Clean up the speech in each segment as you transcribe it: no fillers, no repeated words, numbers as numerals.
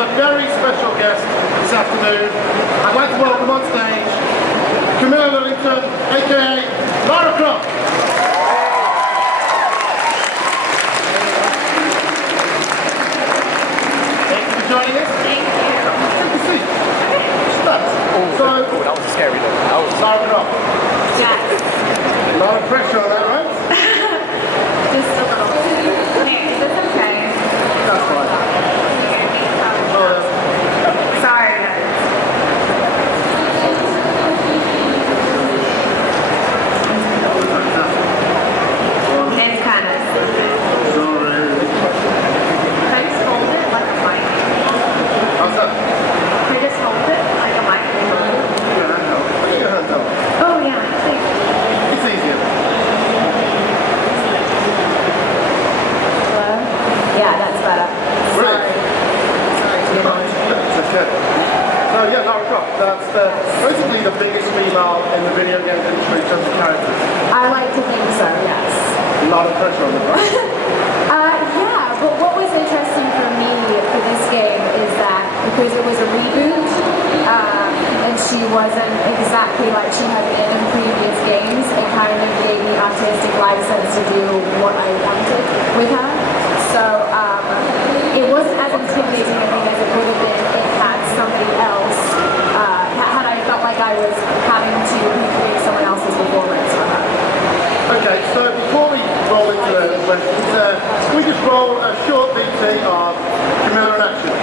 have a very special guest this afternoon. I'd like to welcome on stage Camilla Luddington, aka Lara Croft. Thank you for joining us. Thank you. Take a seat. So, that was a scary look. Lara Croft. Yes. A lot of pressure on that, right? Just a little. Hey, is this okay? That's fine. Sorry, guys. It's kind of. Sorry. Can I just hold it like a mic? How's that? Can I just hold it like a mic? Put your hand out. Put your hand out. Oh, yeah, thank you. It's easier. Hello? Yeah, that's better. Brilliant. That's okay. So yeah, Lara Croft, that's basically the biggest female in the video game industry in terms of characters. I like to think so, yes. A lot of pressure on the front. Yeah, but what was interesting for me for this game is that because it was a reboot, and she wasn't exactly like she had been in previous games, it kind of gave me artistic license to do what I wanted with her. So it wasn't as intimidating, I think, as it would have been if it had somebody else, had I felt like I was having to recreate someone else's performance for her. Okay, so before we roll into the questions, can we just roll a short VT of Camilla in action?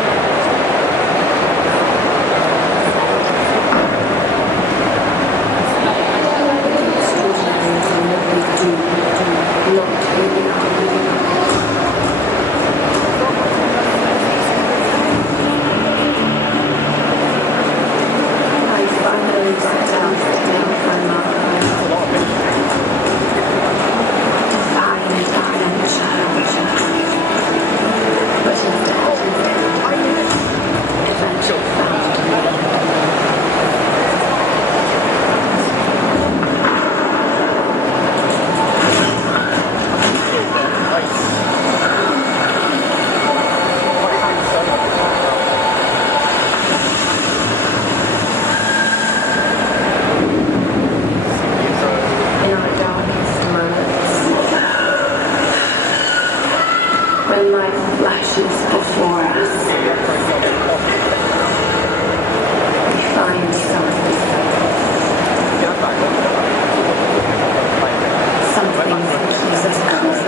When life flashes before us, we find something that keeps us going.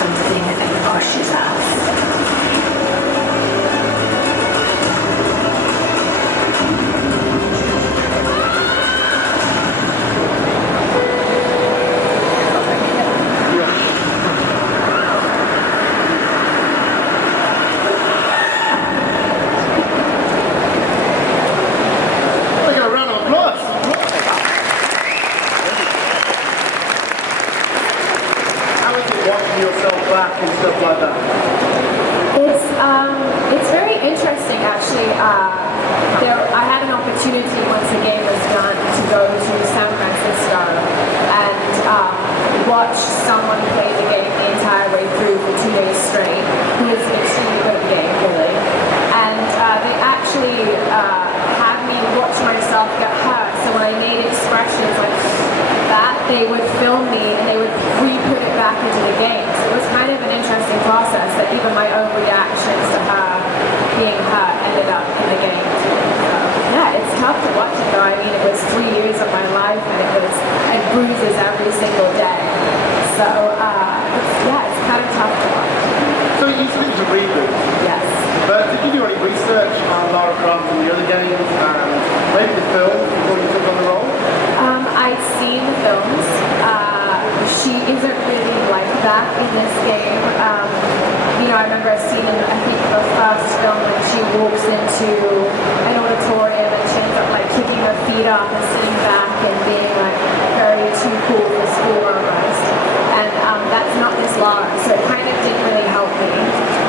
Something that pushes us. Yourself back and stuff like that? It's very interesting actually. I had an opportunity once the game was done to go to San Francisco and watch someone play the game the entire way through for 2 days straight, who was extremely good at the game, really. And they actually had me watch myself get hurt, so when I made expressions like that, they would film me and they would re-put it back into the game. So it was kind of an interesting process that even my own reactions to her being hurt ended up in the game. So, yeah, it's tough to watch it though. I mean, it was 3 years of my life and it bruises every single day. So, it's kind of tough to watch. So you said it was a reboot? Yes. But did you do any research on Lara Croft and the other games and maybe the film before you took on the role? I'd seen the films. She isn't really like that in this game. I remember a scene in, I think, the first film when she walks into an auditorium and she ends up like kicking her feet up and sitting back and being like very too cool for school almost. And that's not this Lara, so it kind of didn't really help me.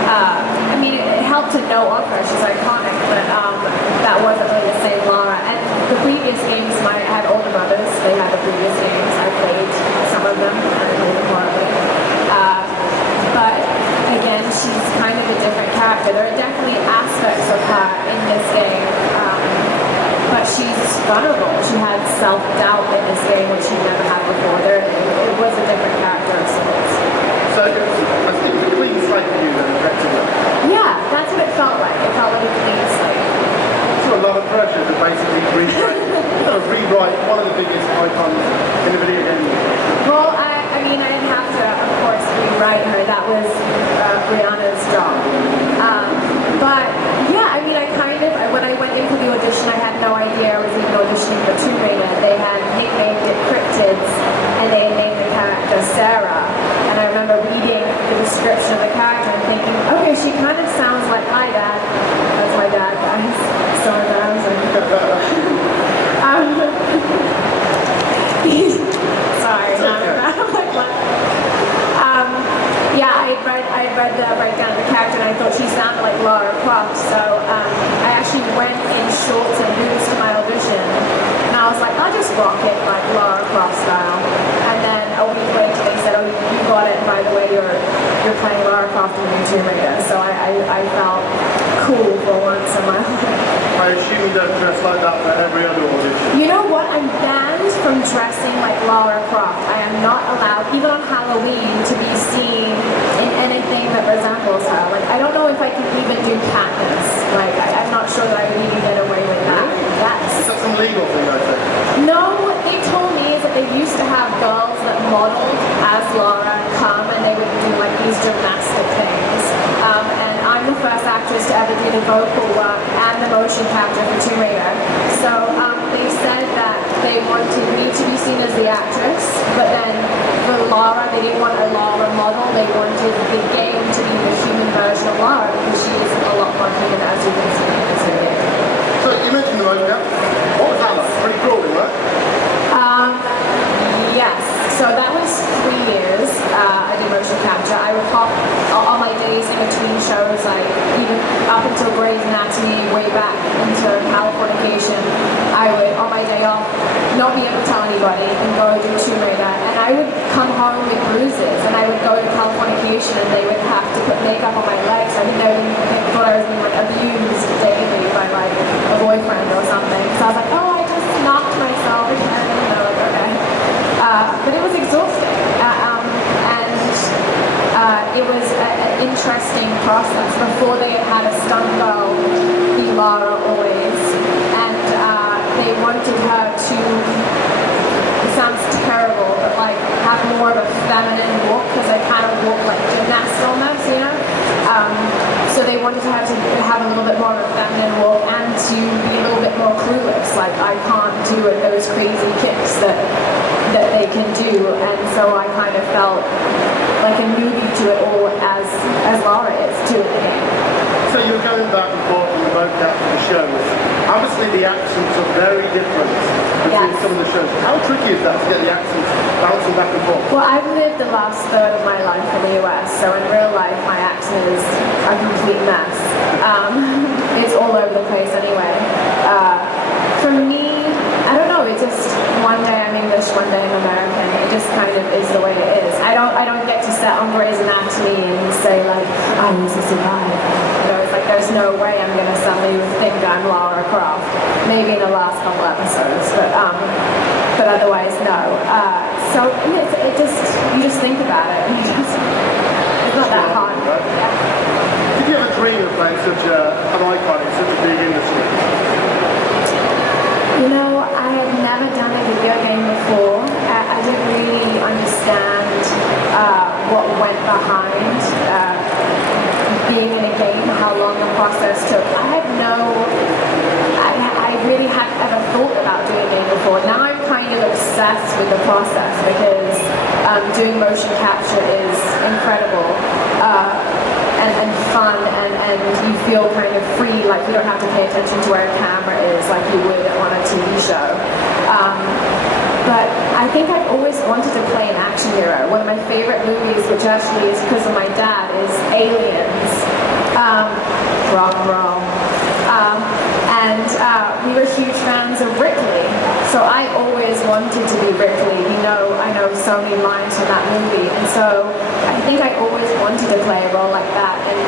I mean, it helped to know of her, she's iconic, but that wasn't really the same Lara. And the previous games, I had older brothers, they had the previous games, I played some of them. she kind of sounds like my dad. That's my dad, guys. So embarrassing. Sorry, I'm like, what? Yeah, I had read the breakdown of the character and I thought she sounded like Lara Croft, so I actually went in shorts and boots to my audition, and I was like, I'll just rock it like Lara Croft style. And then a week later they said, oh, you got it, and by the way, you're playing Lara Croft in Tomb Raider, so I felt cool for once in my life. I assume you don't dress like that for every other audition. You know what? I'm banned from dressing like Lara Croft. I am not allowed, even on Halloween, to be seen in anything that resembles her. Like, I don't know if I can even do Katniss. Like, I'm not sure that I would even get away with that. Is that some legal thing, I think? No, what they told me is that they used to have girls that modeled as Lara come and they would do like these gymnastic things. And I'm the first actress to ever do the vocal work and the motion capture for Tomb Raider. So they said that they wanted me to be seen as the actress, but then for Lara, they didn't want a Lara model. They wanted the game to be the human version of Lara because she is a lot more human, as you can see in this video. So you mentioned the motion capture. What was that like? Pretty grueling, right? Yes. So that was 3 years. I did motion capture. I would hop on my days in between shows, like even up until Grey's Anatomy, way back into Californication. I would, on my day off, not be able to tell anybody and go do Tomb Raider. And I would come home with bruises, and I would go to Californication, and they would have to put makeup on my legs. I think they thought I was being like abused daily by like a boyfriend or something. So I was like, oh, I just knocked myself, and I didn't know, like, okay. But it was exhausting, and it was an interesting process. Before they had a stunt girl be Lara always, and they wanted her to, it sounds terrible, but like have more of a feminine walk, because I kind of walk like gymnast almost, you know? So they wanted her to have a little bit more of a feminine walk and to be a little bit more clueless. Like, I can't do those crazy kicks that they can do, and so I kind of felt like a newbie to it all, as Lara is to it again. So you were going back and forth from the vocab to the shows. Obviously the accents are very different between some of the shows. How tricky is that to get the accents bouncing back and forth? Well, I've lived the last third of my life in the US, so in real life my accent is a complete mess. It's all over the place anyway. For me, I don't know, it just, one day I'm English, one day I'm American. It just kind of is the way it is. I don't get to sit on Grey's Anatomy and say like, I used to survive. You know, it's like there's no way I'm gonna suddenly think I'm Lara Croft. Maybe in the last couple episodes, but otherwise no. So yeah, you just think about it. It's not that hard. Did you ever dream of playing such an icon in such a big industry? You know, I had never done a video game before. I didn't really understand what went behind being in a game, how long the process took. I really hadn't ever thought about doing a game before. Now I'm kind of obsessed with the process because doing motion capture is incredible. And fun, and you feel kind of free, like you don't have to pay attention to where a camera is like you would on a TV show. But I think I've always wanted to play an action hero. One of my favorite movies, which actually is because of my dad, is Aliens. Rock and roll. And we were huge fans of Ripley, so I always wanted to be Ripley. I know so many lines from that movie, and so I think I always wanted to play a role like that, and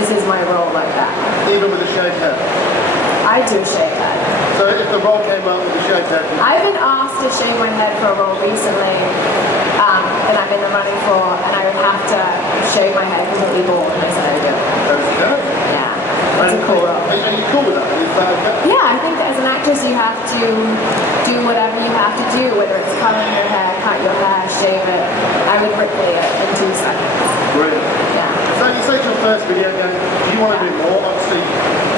this is my role like that. Even with a shaved head? I do shave head. So if the role came up with a shaved head? I've been asked to shave my head for a role recently, and I'm in the running for, and I would have to shave my head completely bald, and they said I do. Okay. Yeah, that's a cool role. Are you cool with that? Is that okay? Yeah, I think that as an actress you have to do whatever you have to do, whether it's coloring your hair, cut your hair, shave it. I would Ripley it in 2 seconds. Brilliant. Yeah. So you say to your first video game, do you want to do more? Obviously,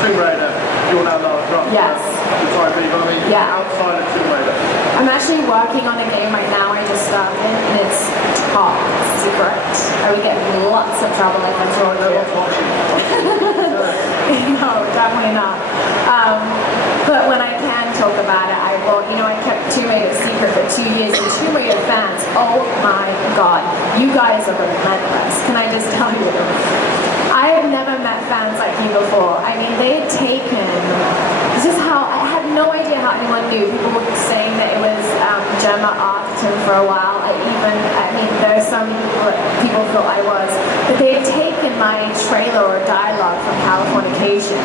Tomb Raider, you're now Lara Croft. Yes. Yeah. Outside of Tomb Raider. I'm actually working on a game right now I just started, and it's hot, it's secret. I would get lots of trouble if I told No you. one's watching. No, definitely not. But when I can talk about it, I will. You know, I kept Tomb Raider secret for 2 years, and Tomb Raider fans, oh my god, you guys are relentless. Can I just tell you? I have never met fans like you before. I mean, they had taken. This is how I had no idea how anyone knew. People were saying that it was Gemma Arterton for a while. I mean, there's some people thought I was, but they had taken my trailer or dialogue from Californication.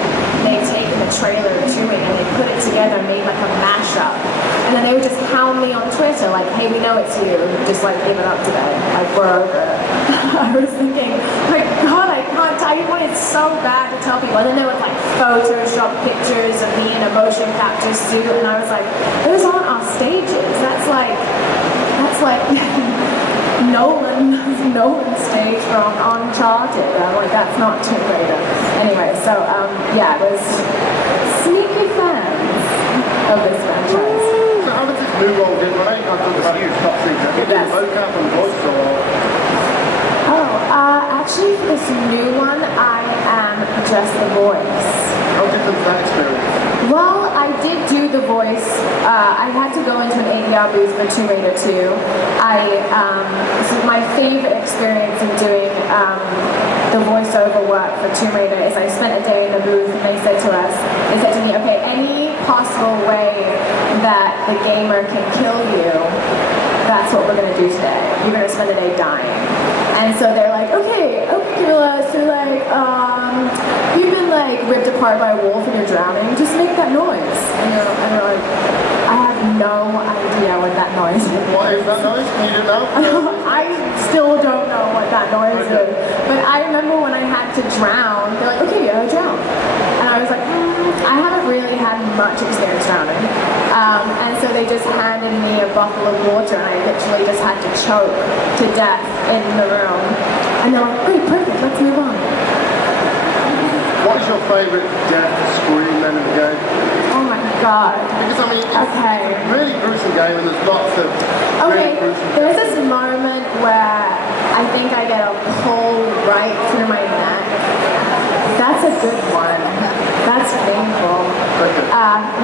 They had taken the trailer to me and they put it together and made like a mashup. And then they would just hound me on Twitter, like, hey, we know it's you. Just like give it up today. Like we're over it. I was thinking, my God, I can't tell you what, it's so bad to tell people. And then there were like Photoshop pictures of me in a motion capture suit, and I was like, those aren't our stages. That's like Nolan's stage from Uncharted. I'm like, that's not Tomb Raider. Anyway, so yeah, it was sneaky fans of this franchise. So how does this new role get? When I talked about you, top secret. Have you done mocap and voice or? Actually, for this new one, I am just the voice. How different is that experience? Well, I did do the voice. I had to go into an ADR booth for Tomb Raider 2. This is my favorite experience in doing the voiceover work for Tomb Raider is I spent a day in the booth and they said to me, okay, any possible way that the gamer can kill you, that's what we're going to do today. You're going to spend the day dying. And so they're like, okay, Camilla, so like, you've been like ripped apart by a wolf and you're drowning, just make that noise. And they're like, I have no idea what that noise is. What is that noise? Can you know? I still don't know what that noise is. But I remember when I had to drown, they're like, okay, drown. And I was like, I haven't really had much experience drowning. And so they just handed me a bottle of water and I literally just had to choke to death in the room. And they're like, great, perfect, let's move on. What is your favourite death scream then in the game? Oh my god. Because I mean, it's Okay. a really gruesome game and there's lots of really gruesome There's this moment where I think I get a pull right through my neck. That's a good one. That's painful.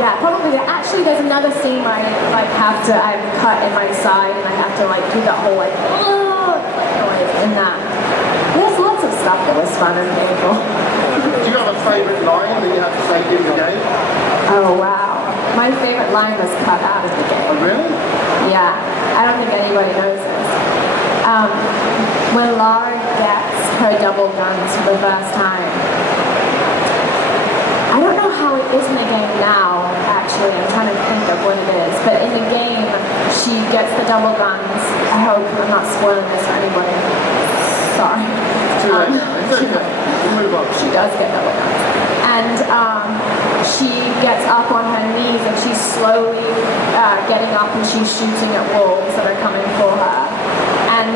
Yeah, probably. Actually, there's another scene where I I'm cut in my side and I have to like do that whole like noise in that. There's lots of stuff that was fun and painful. Do you have a favourite line that you have to say in the game? Oh wow. My favorite line was cut out of the game. Oh really? Yeah, I don't think anybody knows this. When Lara gets her double guns for the first time, I don't know how it is in the game now, actually, I'm trying to think of what it is, but in the game, she gets the double guns. I hope I'm not spoiling this for anybody. Sorry. Too late now. It's okay. We'll move on. She does get double guns. And she gets up on her knees and she's slowly getting up and she's shooting at wolves that are coming for her. And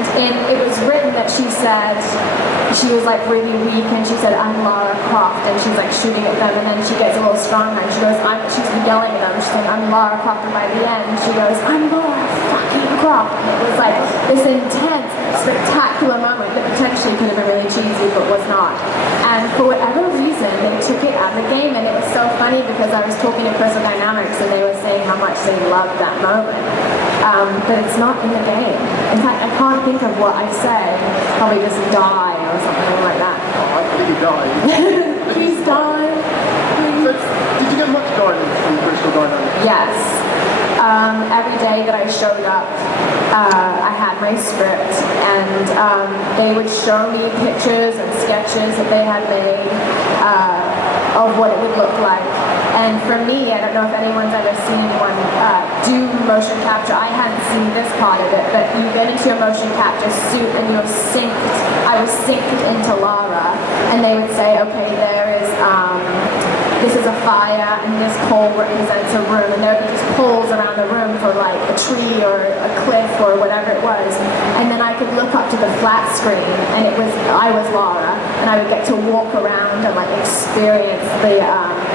it was written that she said, she was like really weak and she said, I'm Lara Croft, and she's like shooting at them and then she gets a little stronger and she goes, she's yelling at them, she's saying, I'm Lara Croft, and by the end she goes, I'm Lara fucking Croft. And it was like this intense, spectacular moment that potentially could have been really cheesy but was not. And for whatever reason, they took it out of the game, and it was so funny because I was talking to Crystal Dynamics and they were saying how much they loved that moment. But it's not in the game. In fact, I can't think of what I said. Probably just die or something like that. Oh, I think you died. Please die. So, did you get much guidance from Crystal Dynamics? Yes. Every day that I showed up, I had my script, and they would show me pictures and sketches that they had made of what it would look like. And for me, I don't know if anyone's ever seen anyone do motion capture. I hadn't seen this part of it, but you get into your motion capture suit and you're synced. I was synced into Lara, and they would say, okay, there is, this is a fire, and this pole represents a room, and there would be just poles around the room for like a tree or a cliff or whatever it was. And then I could look up to the flat screen, and I was Lara, and I would get to walk around and like experience the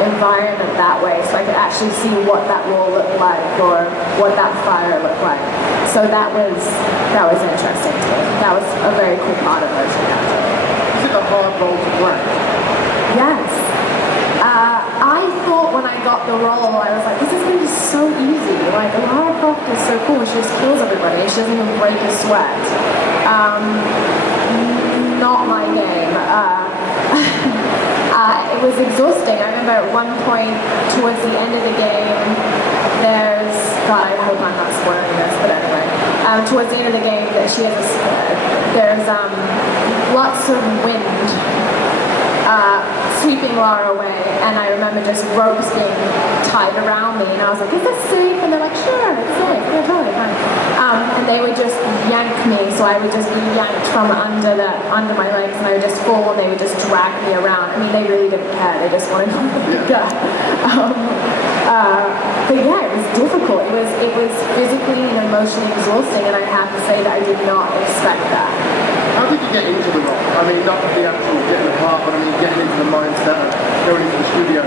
environment that way, so I could actually see what that wall looked like or what that fire looked like. So that was interesting to me. That was a very cool part of motion capture. So hard role to play? Yes. I thought when I got the role, I was like, this is going to be so easy. Like, Lara Croft is so cool. She just kills everybody. She doesn't even break a sweat. Not my game. It was exhausting. I remember at one point, towards the end of the game, there's... God, I hope I'm not spoiling this, but anyway. Towards the end of the game, that she has there's lots of wind sweeping Lara away, and I remember just ropes being tied around me, and I was like, is this safe? And they're like, sure, it's safe, yeah, totally fine. And they would just yank me, so I would just be yanked from under my legs, and I would just fall, and they would just drag me around. I mean, they really didn't care, they just wanted to go. But yeah, it was difficult. It was physically and emotionally exhausting, and I have to say that I did not expect that. How did you get into the role? I mean, not the actual getting the part, but I mean getting into the mindset of going into the studio.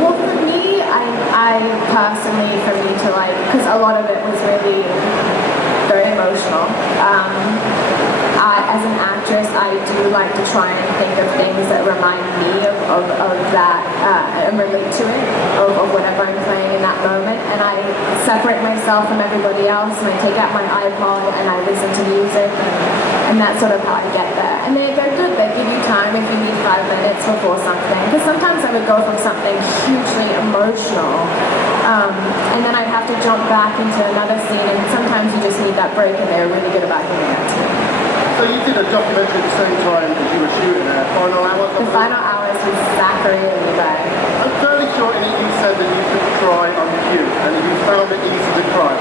Well, for me, I personally, for me to like, because a lot of it was really very emotional. As an actress, I do like to try and think of things that remind me of that and relate to it, of whatever I'm playing in that moment. And I separate myself from everybody else, and I take out my iPod and I listen to music, and that's sort of how I get there. And they're good. They give you time if you need 5 minutes before something. Because sometimes I would go from something hugely emotional, and then I'd have to jump back into another scene, and sometimes you just need that break, and they're really good about giving that to me. So you did a documentary at the same time as you were shooting it, Final Hours? The Final Hours with Zachary and Levi. I'm fairly sure in it you said that you could cry on cue, and you found it easy to cry.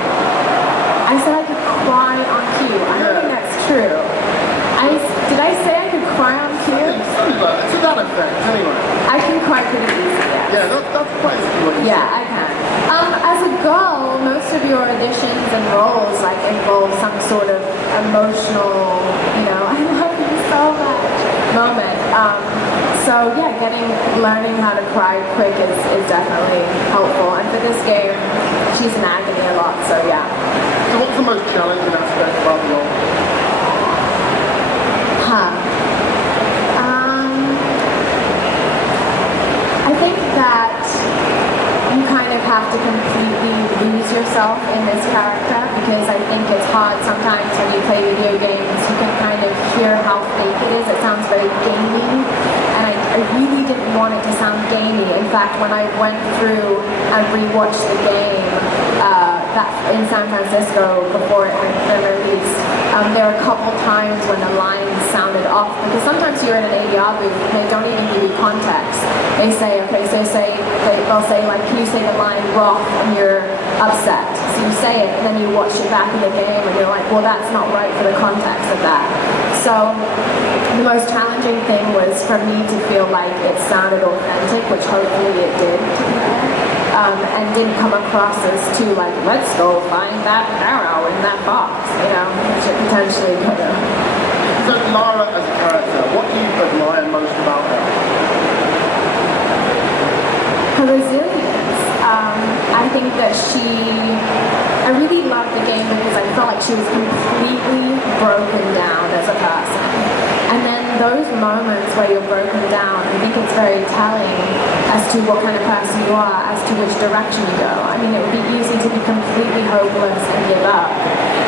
I said I could cry on cue. I don't think that's true. Did I say I could cry on cue? Something like that. To that effect, anyway. I can cry pretty easy, yes. Yeah, that's basically what you said. Yeah, I can. As a girl, most of your auditions and roles like involve some sort of emotional, I love you so much moment. So yeah, learning how to cry quick is definitely helpful. And for this game, she's in agony a lot, so yeah. So what's the most challenging aspect about the role? I think that you kind of have to completely lose yourself in this character, because I think it's hard sometimes when you play video games. You can kind of hear how fake it is. It sounds very gamey, and I really didn't want it to sound gamey. In fact, when I went through and rewatched the game in San Francisco before it had been released, there were a couple times when the lines sounded off, because sometimes you're in an ADR booth and they don't even give you context. They say, okay, so they'll say, like, can you say the line rock, and you're upset. So you say it, and then you watch it back in the game, and you're like, well, that's not right for the context of that. So the most challenging thing was for me to feel like it sounded authentic, which hopefully it did, and didn't come across as too like, let's go find that arrow in that box, which it potentially could have. So Lara as a character, what do you admire most about her? Her resilience. I think that I really loved the game because I felt like she was completely broken down as a person. And then those moments where you're broken down, I think it's very telling as to what kind of person you are, as to which direction you go. I mean, it would be easy to be completely hopeless and give up,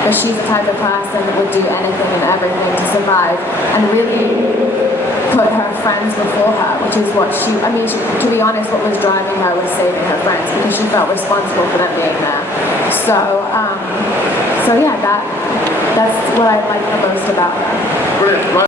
but she's the type of person that would do anything and everything to survive, and really put her friends before her, which is what to be honest, what was driving her was saving her friends, because she felt responsible for them being there. So yeah, that's what I like the most about her. Brilliant.